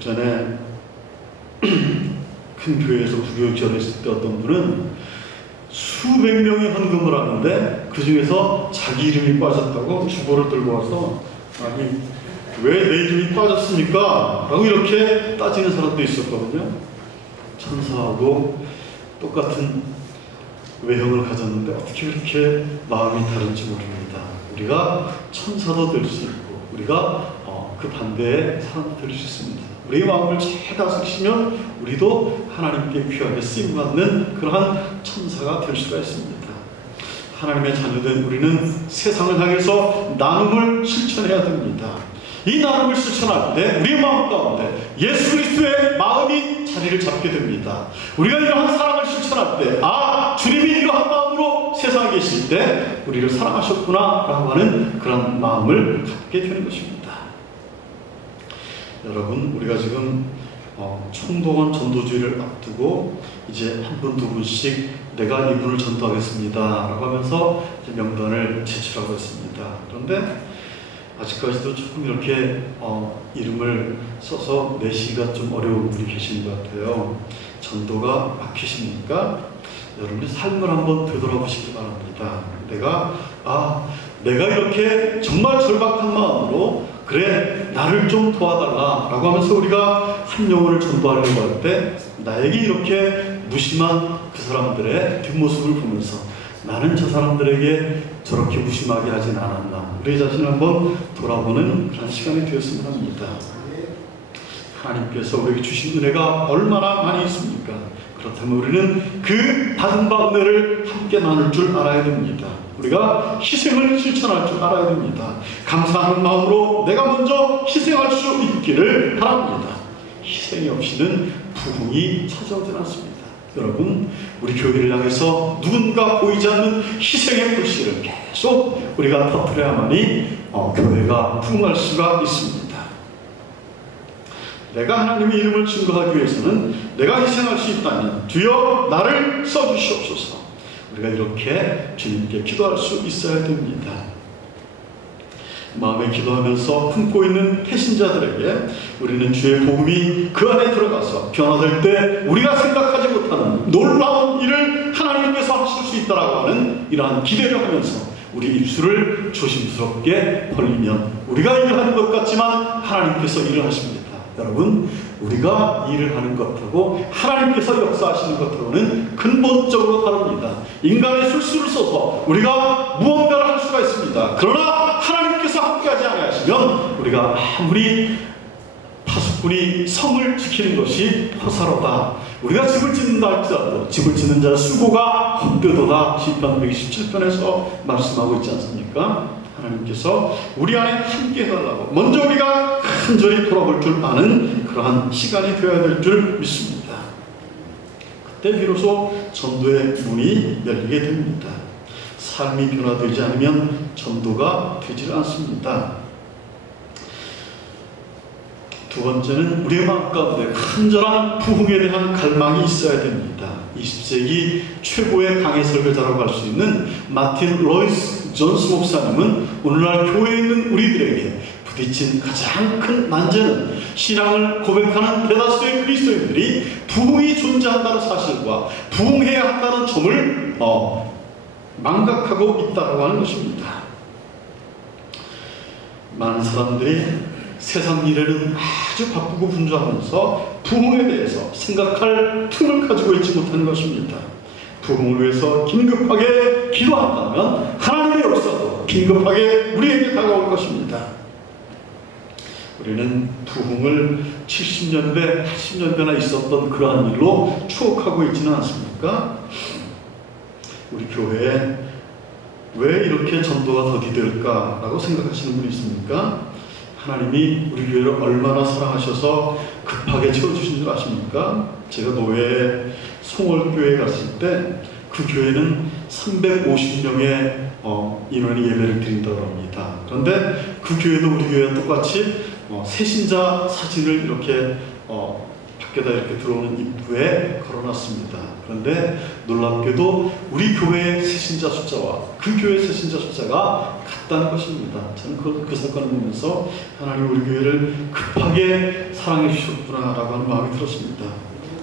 전에 큰 교회에서 부교육자로 있을 때 어떤 분은 수백 명의 헌금을 하는데 그 중에서 자기 이름이 빠졌다고 주보를 들고 와서, 아니 왜 내 이름이 빠졌습니까? 라고 이렇게 따지는 사람도 있었거든요. 천사하고 똑같은 외형을 가졌는데 어떻게 그렇게 마음이 다른지 모릅니다. 우리가 천사도 될 수 있고 우리가 그 반대의 사람도 될 수 있습니다. 우리의 마음을 잘 다스리시면 우리도 하나님께 귀하게 쓰임받는 그러한 천사가 될 수가 있습니다. 하나님의 자녀된 우리는 세상을 향해서 나눔을 실천해야 됩니다. 이 나눔을 실천할 때 우리의 마음 가운데 예수 그리스도의 마음이 자리를 잡게 됩니다. 우리가 이러한 사랑을 실천할 때, 아, 주님이 이러한 마음으로 세상에 계실 때 우리를 사랑하셨구나 라고 하는 그런 마음을 갖게 되는 것입니다. 여러분, 우리가 지금 총동원 전도주의를 앞두고 이제 한 분 두 분씩 내가 이분을 전도하겠습니다 라고 하면서 이제 명단을 제출하고 있습니다. 그런데 아직까지도 조금 이렇게 이름을 써서 내시기가 좀 어려운 분이 계시는 것 같아요. 전도가 막히십니까? 여러분의 삶을 한번 되돌아보시기 바랍니다. 내가 이렇게 정말 절박한 마음으로 그래 나를 좀 도와달라 라고 하면서 우리가 한 영혼을 전도하려고 할 때 나에게 이렇게 무심한 그 사람들의 뒷모습을 보면서 나는 저 사람들에게 저렇게 무심하게 하진 않았나, 우리 자신을 한번 돌아보는 그런 시간이 되었으면 합니다. 하나님께서 우리에게 주신 은혜가 얼마나 많이 있습니까? 그렇다면 우리는 그 받은 바 은혜를 함께 나눌 줄 알아야 됩니다. 우리가 희생을 실천할 줄 알아야 됩니다. 감사하는 마음으로 내가 먼저 희생할 수 있기를 바랍니다. 희생이 없이는 부흥이 찾아오지 않습니다. 여러분, 우리 교회를 향해서 누군가 보이지 않는 희생의 불씨를 계속 우리가 터뜨려야만이 교회가 부흥할 수가 있습니다. 내가 하나님의 이름을 증거하기 위해서는 내가 희생할 수 있다면 주여 나를 써주시옵소서. 우리가 이렇게 주님께 기도할 수 있어야 됩니다. 마음에 기도하면서 품고 있는 태신자들에게 우리는 주의 복음이 그 안에 들어가서 변화될 때 우리가 생각하지 못하는 놀라운 일을 하나님께서 하실 수 있다라고 하는 이러한 기대를 하면서 우리 입술을 조심스럽게 벌리면 우리가 일을 하는 것 같지만 하나님께서 일을 하십니다. 여러분, 우리가 일을 하는 것하고 하나님께서 역사하시는 것하고는 근본적으로 다릅니다. 인간의 술수를 써서 우리가 무언가를 할 수가 있습니다. 그러나 하나님께서 함께하지 않으시면 우리가 아무리 파수꾼이 성을 지키는 것이 허사로다. 우리가 집을 짓는다 할지라도 집을 짓는 자의 수고가 헛되도다. 시편 127편에서 말씀하고 있지 않습니까? 하나님께서 우리 안에 함께 해달라고 먼저 우리가 간절히 돌아볼 줄 아는 그러한 시간이 되어야 될 줄 믿습니다. 그때 비로소 전도의 문이 열리게 됩니다. 삶이 변화되지 않으면 전도가 되지 않습니다. 두 번째는 우리의 마음 가운데 간절한 부흥에 대한 갈망이 있어야 됩니다. 20세기 최고의 강해 설교자라고 할 수 있는 마틴 로이스 존스 목사님은 오늘날 교회에 있는 우리들에게 부딪힌 가장 큰 난제는 신앙을 고백하는 대다수의 그리스도인들이 부흥이 존재한다는 사실과 부흥해야 한다는 점을 망각하고 있다고 하는 것입니다. 많은 사람들이 세상 일에는 아주 바쁘고 분주하면서 부흥에 대해서 생각할 틈을 가지고 있지 못하는 것입니다. 부흥을 위해서 긴급하게 기도한다면 하나님의 역사도 긴급하게 우리에게 다가올 것입니다. 우리는 부흥을 70년대, 80년대나 있었던 그러한 일로 추억하고 있지는 않습니까? 우리 교회에 왜 이렇게 전도가 더디될까라고 생각하시는 분이 있습니까? 하나님이 우리 교회를 얼마나 사랑하셔서 급하게 채워주신 줄 아십니까? 제가 노회에 송월교회에 갔을 때 그 교회는 350명의 인원이 예배를 드린다고 합니다. 그런데 그 교회도 우리 교회와 똑같이 새신자 사진을 이렇게 밖에다 이렇게 들어오는 입구에 걸어놨습니다. 그런데 놀랍게도 우리 교회의 새신자 숫자와 그 교회의 새신자 숫자가 같다는 것입니다. 저는 그 사건을 보면서 하나님 우리 교회를 급하게 사랑해 주셨구나라고 하는 마음이 들었습니다.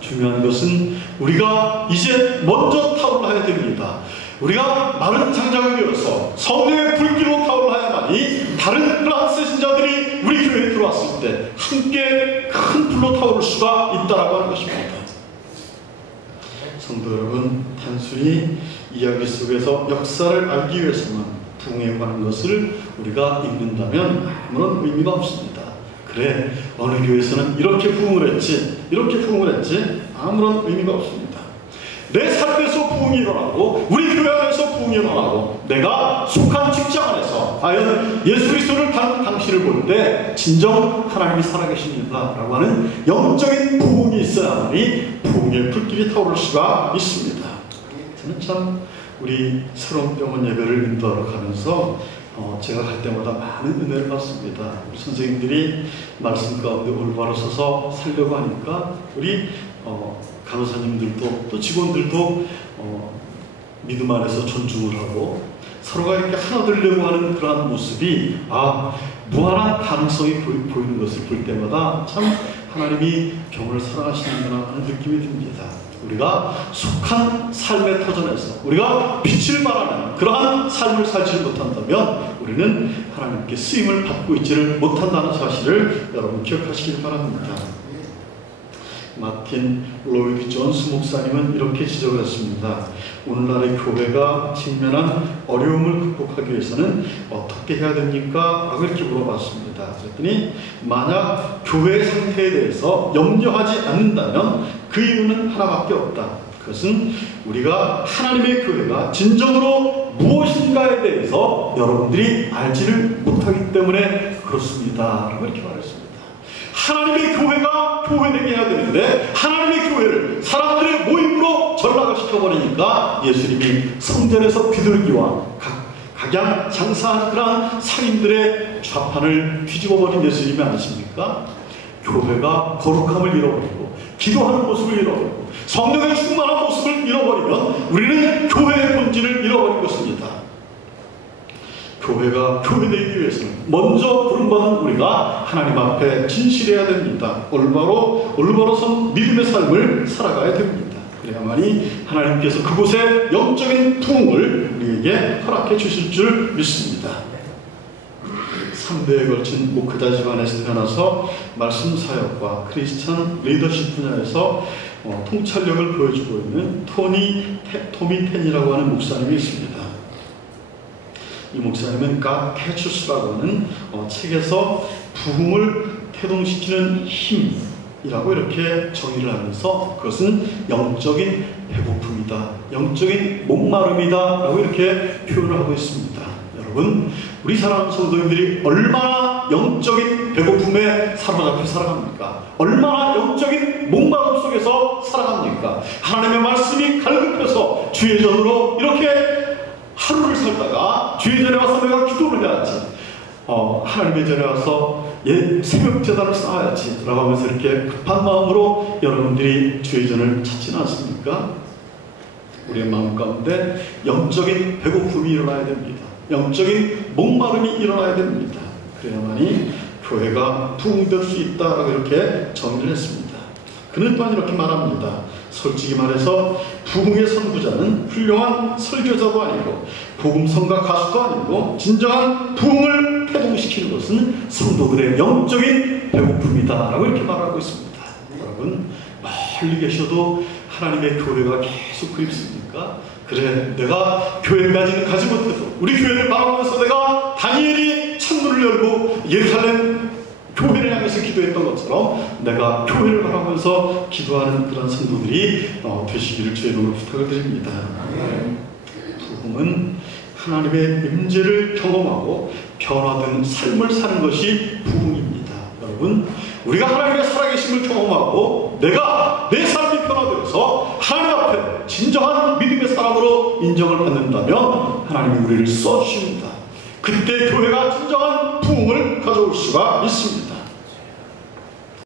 중요한 것은 우리가 이제 먼저 타올라야 됩니다. 우리가 마른 장작이 되어서 성령의 불길로 타올라야만이 다른 그러한 세신자들이 우리 교회에 들어왔을 때 함께 큰 불로 타오를 수가 있다라고 하는 것입니다. 성도 여러분, 단순히 이야기 속에서 역사를 알기 위해서만 부흥에 관한 것을 우리가 읽는다면 아무런 의미가 없습니다. 그래, 어느 교회에서는 이렇게 부흥을 했지, 이렇게 부흥을 했지, 아무런 의미가 없습니다. 내 삶에서 부흥이 일어나고 우리 교회 안에서 부흥이 일어나고 내가 속한 직장 안에서 과연 예수 그리스도를 닮은 당신을 볼 때 진정 하나님이 살아계십니다 라고 하는 영적인 부흥이 있어야만이 부흥의 불길이 타오를 수가 있습니다. 저는 참 우리 새로운 병원 예배를 인도하러 가면서 제가 갈 때마다 많은 은혜를 받습니다. 우리 선생님들이 말씀 가운데 올바로 서서 살려고 하니까 우리 간호사님들도 또 직원들도 믿음 안에서 존중을 하고 서로가 이렇게 하나 되려고 하는 그러한 모습이 무한한 가능성이 보이는 것을 볼 때마다 참 하나님이 병원을 사랑하시는구나 하는 느낌이 듭니다. 우리가 속한 삶의 터전에서 우리가 빛을 발하는 그러한 삶을 살지 못한다면 우리는 하나님께 쓰임을 받고 있지를 못한다는 사실을 여러분 기억하시길 바랍니다. 마틴 로이드 존스 목사님은 이렇게 지적을 했습니다. 오늘날의 교회가 직면한 어려움을 극복하기 위해서는 어떻게 해야 됩니까? 라고 이렇게 물어봤습니다. 그랬더니 만약 교회 상태에 대해서 염려하지 않는다면 그 이유는 하나밖에 없다. 그것은 우리가 하나님의 교회가 진정으로 무엇인가에 대해서 여러분들이 알지를 못하기 때문에 그렇습니다. 라고 이렇게 말했습니다. 하나님의 교회가 교회되게 해야 되는데 하나님의 교회를 사람들의 모임으로 전락을 시켜버리니까 예수님이 성전에서 비둘기와 각양 장사한 그러한 상인들의 좌판을 뒤집어버린 예수님이 아니십니까? 교회가 거룩함을 잃어버리고 기도하는 모습을 잃어버리고 성령의 충만한 모습을 잃어버리면 우리는 교회의 본질을 잃어버린 것입니다. 교회가 교회되기 위해서는 먼저 부름받은 우리가 하나님 앞에 진실해야 됩니다. 올바로 선 믿음의 삶을 살아가야 됩니다. 그래야만이 하나님께서 그곳에 영적인 부흥을 우리에게 허락해 주실 줄 믿습니다. 3대에 걸친 목회자 집안에서 태어나서 말씀 사역과 크리스천 리더십 분야에서 통찰력을 보여주고 있는 토미 텐이라고 하는 목사님이 있습니다. 이 목사님은 갓 캐추스라고 하는 책에서 부흥을 태동시키는 힘이라고 이렇게 정의를 하면서 그것은 영적인 배고픔이다, 영적인 목마름이다 라고 이렇게 표현을 하고 있습니다. 여러분, 우리 사랑하는 성도님들이 얼마나 영적인 배고픔에 사로잡혀 살아갑니까? 얼마나 영적인 목마름 속에서 살아갑니까? 하나님의 말씀이 갈급해서 주의 전으로 이렇게 하루를 살다가 주의 전에 와서 내가 기도를 해야지, 하나님의 전에 와서 새벽 제단을 쌓아야지 라고 하면서 이렇게 급한 마음으로 여러분들이 주의 전을 찾지는 않습니까? 우리의 마음 가운데 영적인 배고픔이 일어나야 됩니다. 영적인 목마름이 일어나야 됩니다. 그래야만이 교회가 부흥될 수 있다라고 이렇게 정의를 했습니다. 그는 또한 이렇게 말합니다. 솔직히 말해서 부흥의 선구자는 훌륭한 설교자도 아니고 복음성가 가수도 아니고 진정한 부흥을 태동시키는 것은 성도들의 영적인 배고픔이다 라고 이렇게 말하고 있습니다. 여러분, 멀리 계셔도 하나님의 교회가 계속 그립습니까? 그래, 내가 교회까지는 가지 못해도 우리 교회를 바라보면서 내가 다니엘이 창문을 열고 예루살렘 교회를 향해서 기도했던 것처럼 내가 교회를 바라보면서 기도하는 그런 성도들이 되시기를 주의 이름으로 부탁을 드립니다. 부흥은 하나님의 임재를 경험하고 변화된 삶을 사는 것이 부흥입니다. 여러분, 우리가 하나님의 살아계심을 경험하고 내가 내 삶이 변화되어서 하나님 앞에 진정한 믿음의 사람으로 인정을 받는다면 하나님이 우리를 써주십니다. 그때 교회가 진정한 부흥을 가져올 수가 있습니다.